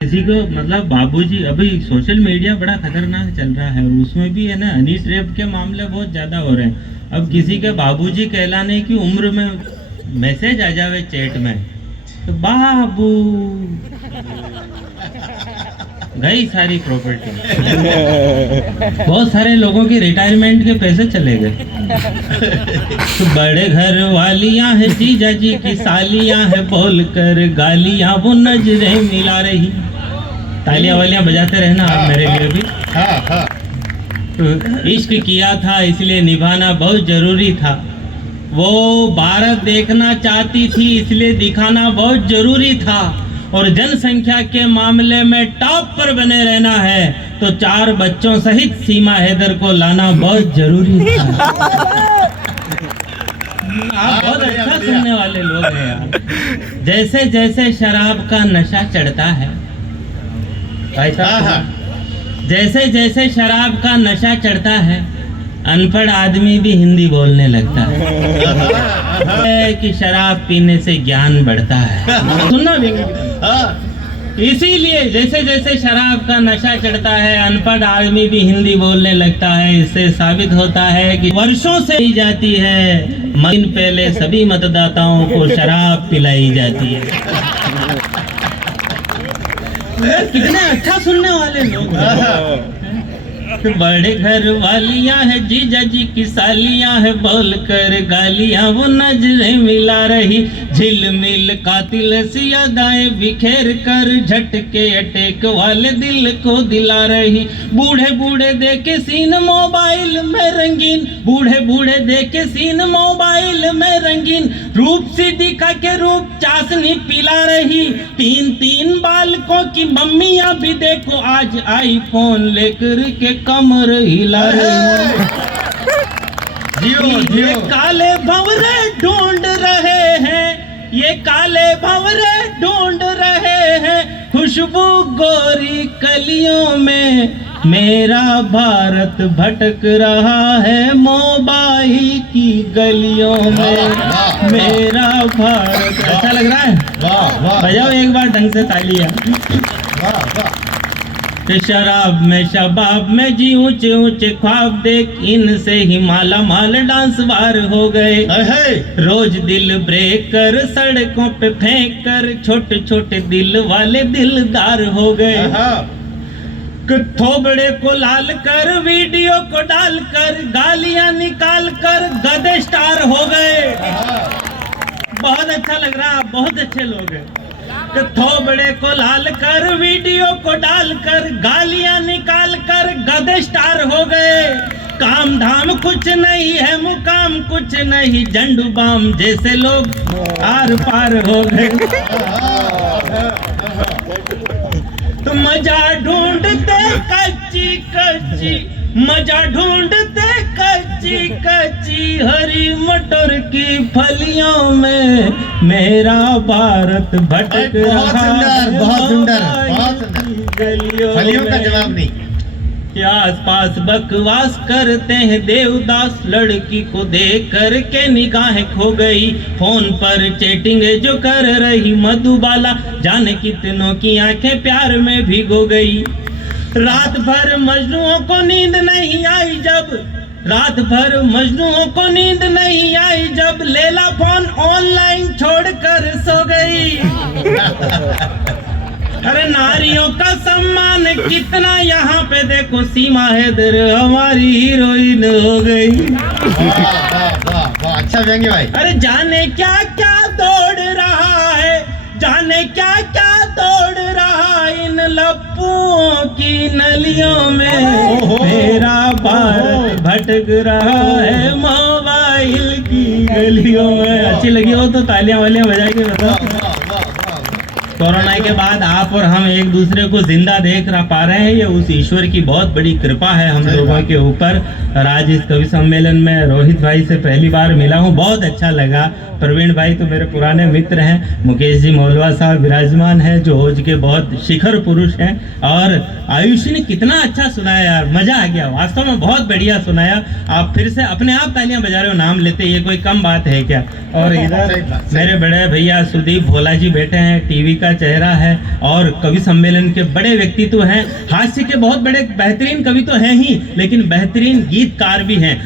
किसी को मतलब बाबूजी, अभी सोशल मीडिया बड़ा खतरनाक चल रहा है और उसमें भी है ना हनी ट्रैप के मामले बहुत ज्यादा हो रहे हैं। अब किसी के बाबूजी कहलाने की उम्र में मैसेज आ जावे चैट में तो बाबू गई सारी प्रॉपर्टी। बहुत सारे लोगों की रिटायरमेंट के पैसे चले गए। तो बड़े घर वालियां है जीजा जी की सालियां है, बोल कर गालियां वो नजरें मिला रही। तालियां वालियां बजाते रहना आप मेरे लिए भी। तो इश्क किया था इसलिए निभाना बहुत जरूरी था। वो भारत देखना चाहती थी इसलिए दिखाना बहुत जरूरी था। और जनसंख्या के मामले में टॉप पर बने रहना है तो 4 बच्चों सहित सीमा हैदर को लाना बहुत जरूरी था। आप बहुत अच्छा सुनने वाले लोग हैं यार। जैसे जैसे शराब का नशा चढ़ता है, जैसे जैसे शराब का नशा चढ़ता है अनपढ़ आदमी भी हिंदी बोलने लगता है कि शराब पीने से ज्ञान बढ़ता है। सुनना भी इसीलिए जैसे जैसे शराब का नशा चढ़ता है अनपढ़ आदमी भी हिंदी बोलने लगता है। इससे साबित होता है कि वर्षों से ही जाती है, दिन पहले सभी मतदाताओं को शराब पिलाई जाती है। कितने अच्छा सुनने वाले लोग हैं। बड़े घर वालियां है जीजा जी की सालियां है, बोल कर गालियां वो नजरें मिला रही। झिलमिल कातिल सी अदाएं बिखेर कर झटके अटैक वाले दिल को दिला रही। बूढ़े बूढ़े देखे सीन मोबाइल में रंगीन, बूढ़े बूढ़े देखे सीन मोबाइल में रंगीन। रूप से दिखा के रूप चाशनी पिला रही। 3-3 बालकों की मम्मियां भी देखो आज आईफोन लेकर के कमर हिला रही। ये काले भंवरे ढूंढ रहे हैं, ये काले भंवरे ढूंढ रहे हैं खुशबू गोरी कलियों में। मेरा भारत भटक रहा है मोबाइल की गलियों में। मेरा भारत अच्छा लग रहा है? बजाओ एक बार ढंग से तालियां। शराब में शबाब में जी ऊंचे ऊंचे ख्वाब देख इनसे ही माला माल डांस बार हो गए। रोज दिल ब्रेक कर सड़कों पे फेंक कर छोटे छोटे दिल वाले दिलदार हो गए। थोबड़े को लाल कर वीडियो को डालकर गालियां निकाल कर गधे स्टार हो गए। बहुत अच्छा लग रहा है, बहुत अच्छे लोग हैं। थोबड़े को लाल कर वीडियो को डालकर गालियां निकाल कर गधे स्टार हो गए। काम धाम कुछ नहीं है, मुकाम कुछ नहीं, झंडू बाम जैसे लोग आर पार हो गए। तो मजा ढूंढते कच्ची कच्ची, मजा ढूंढते कच्ची कच्ची हरी मटर की फलियों में। मेरा भारत भटक रहा है बहुत सुंदर गलियों का जवाब नहीं। के आसपास बकवास करते हैं देवदास, लड़की को देख कर के निगाहें खो गई। फोन पर चैटिंग जो कर रही मधुबाला, जाने कितनों की आंखें प्यार में भिगो गई। रात भर मजनुओं को नींद नहीं आई जब, रात भर मजनुओं को नींद नहीं आई जब लैला फोन ऑनलाइन छोड़कर सो गई। अरे नारियों का सम्मान कितना यहाँ पे देखो, सीमा हैदर हमारी हीरोइन हो गई। अच्छा व्यंग्य भाई। अरे जाने क्या क्या दौड़ रहा है, जाने क्या क्या दौड़ रहा इन लप्पुओं की नलियों में। मेरा भारत भटक रहा है मोबाइल की गलियों में। अच्छी लगी हो तो तालियां वालियां बजा के बताओ। कोरोना के बाद आप और हम एक दूसरे को जिंदा देख पा रहे हैं, ये उस ईश्वर की बहुत बड़ी कृपा है हम लोगों के ऊपर। और आज इस कवि सम्मेलन में रोहित भाई से पहली बार मिला हूँ, बहुत अच्छा लगा। प्रवीण भाई तो मेरे पुराने मित्र हैं, मुकेश जी मौलवा साहब विराजमान हैं जो ओज के बहुत शिखर पुरुष हैं। और आयुषी ने कितना अच्छा सुनाया यार, मजा आ गया, वास्तव में बहुत बढ़िया सुनाया। आप फिर से अपने आप तालियां बजा रहे हो नाम लेते, ये कोई कम बात है क्या? और इधर मेरे बड़े भैया सुदीप भोला जी बैठे हैं, टीवी का का चेहरा है और कवि सम्मेलन के बड़े व्यक्तित्व हैं। हास्य के बहुत बड़े बेहतरीन कवि तो हैं ही, लेकिन बेहतरीन गीतकार भी हैं।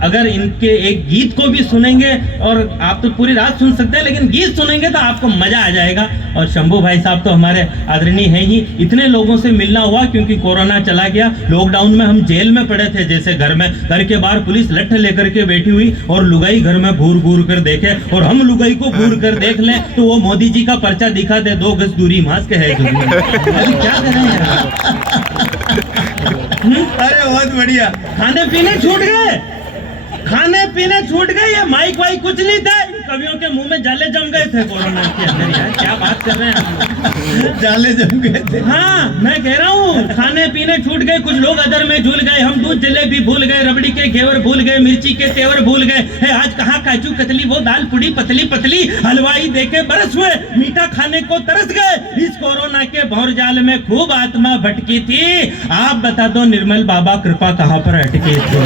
अगर इनके एक गीत को भी सुनेंगे, और आप तो पूरी रात सुन सकते हैं, लेकिन गीत सुनेंगे तो आपको मजा आ जाएगा। और शंभू भाई साहब तो हमारे आदरणीय हैं ही। इतने लोगों से मिलना हुआ क्योंकि कोरोना चला गया। लॉकडाउन में हम जेल में पड़े थे, जैसे घर के बाहर पुलिस लठ लेकर के बैठी हुई और लुगाई घर में घूर घूर कर देखे, और हम लुगाई को घूर कर देख लें तो वो मोदी जी का पर्चा दिखा दे, 2 गज दूरी मास्क है जो अभी क्या करें यार। अरे बहुत बढ़िया। खाने पीने छूट गए, ये माइक वाइक कुछ नहीं था। कवियों के मुंह में जाले जम गए थे कोरोना के अंदर। यार क्या बात कर रहे हैं, जाले जम गए थे। हाँ मैं कह रहा हूँ, खाने पीने छूट गए, कुछ लोग अदर में झूल गए। हम दूध जलेबी भूल गए, रबड़ी के घेवर भूल गए, मिर्ची के तेवर भूल गए। है आज कहाँ काजू कतली, वो दाल पुड़ी पतली पतली, हलवाई देके बरस हुए, मीठा खाने को तरस गए। इस कोरोना के भौर जाल में खूब आत्मा भटकी थी। आप बता दो निर्मल बाबा कृपा कहाँ पर अटके थे।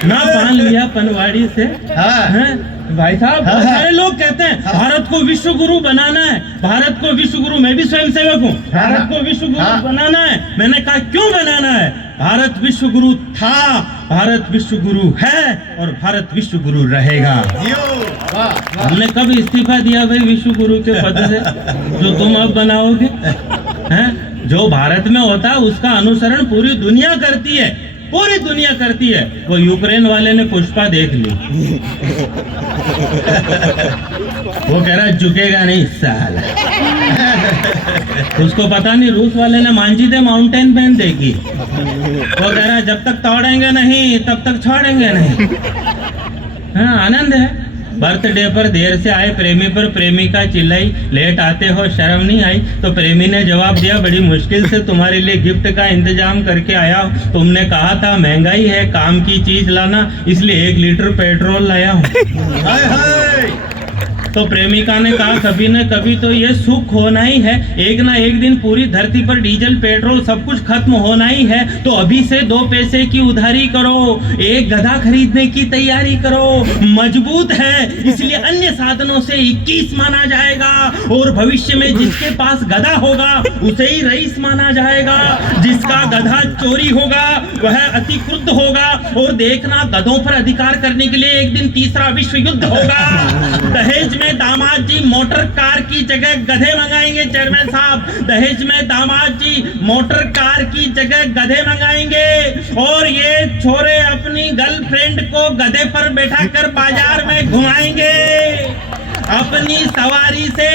ना पान लिया पनवाड़ी से। हाँ। भाई साहब, हाँ, सारे लोग कहते हैं भारत को विश्व गुरु बनाना है, भारत को विश्व गुरु। मैं भी स्वयं सेवक हूँ। भारत को विश्व गुरु बनाना है। मैंने कहा क्यों बनाना है? भारत विश्व गुरु था, भारत विश्व गुरु है और भारत विश्व गुरु रहेगा। हमने कब इस्तीफा दिया भाई विश्व गुरु के पद से, जो तुम अब बनाओगे? हैं? जो भारत में होता है उसका अनुसरण पूरी दुनिया करती है, पूरी दुनिया करती है। वो यूक्रेन वाले ने पुष्पा देख ली, वो कह रहा झुकेगा नहीं साला। उसको पता नहीं रूस वाले ने मांझी दे माउंटेन पेन देखी, वो कह रहा जब तक तोड़ेंगे नहीं तब तक छोड़ेंगे नहीं। हाँ आनंद है। बर्थडे पर देर से आए प्रेमी पर प्रेमिका चिल्लाई, लेट आते हो शर्म नहीं आई? तो प्रेमी ने जवाब दिया, बड़ी मुश्किल से तुम्हारे लिए गिफ्ट का इंतजाम करके आया हूँ। तुमने कहा था महंगाई है, काम की चीज लाना, इसलिए 1 लीटर पेट्रोल लाया हूँ। तो प्रेमिका ने कहा, कभी न कभी तो ये सुख होना ही है, एक ना एक दिन पूरी धरती पर डीजल पेट्रोल सब कुछ खत्म होना ही है। तो अभी से 2 पैसे की उधारी करो, एक गधा खरीदने की तैयारी करो। मजबूत है इसलिए अन्य साधनों से 21 माना जाएगा, और भविष्य में जिसके पास गधा होगा उसे ही रईस माना जाएगा। जिसका गधा चोरी होगा वह अति क्रुद्ध होगा। और देखना, गधों पर अधिकार करने के लिए एक दिन 3रा विश्व युद्ध होगा। दहेज में दामाद जी मोटर कार की जगह गधे मंगाएंगे। चेयरमैन साहब, दहेज में दामाद जी मोटर कार की जगह गधे मंगाएंगे, और ये छोरे अपनी गर्लफ्रेंड को गधे पर बैठाकर बाजार में घुमाएंगे। अपनी सवारी से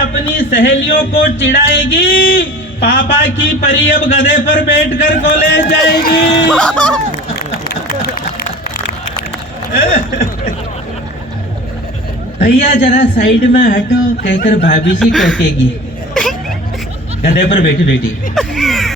अपनी सहेलियों को चिढ़ाएगी। पापा की परी अब गधे पर बैठकर कॉलेज जाएगी। भैया जरा साइड में हटो कहकर भाभी जी टोकेगी, गधे पर बैठी बैठी।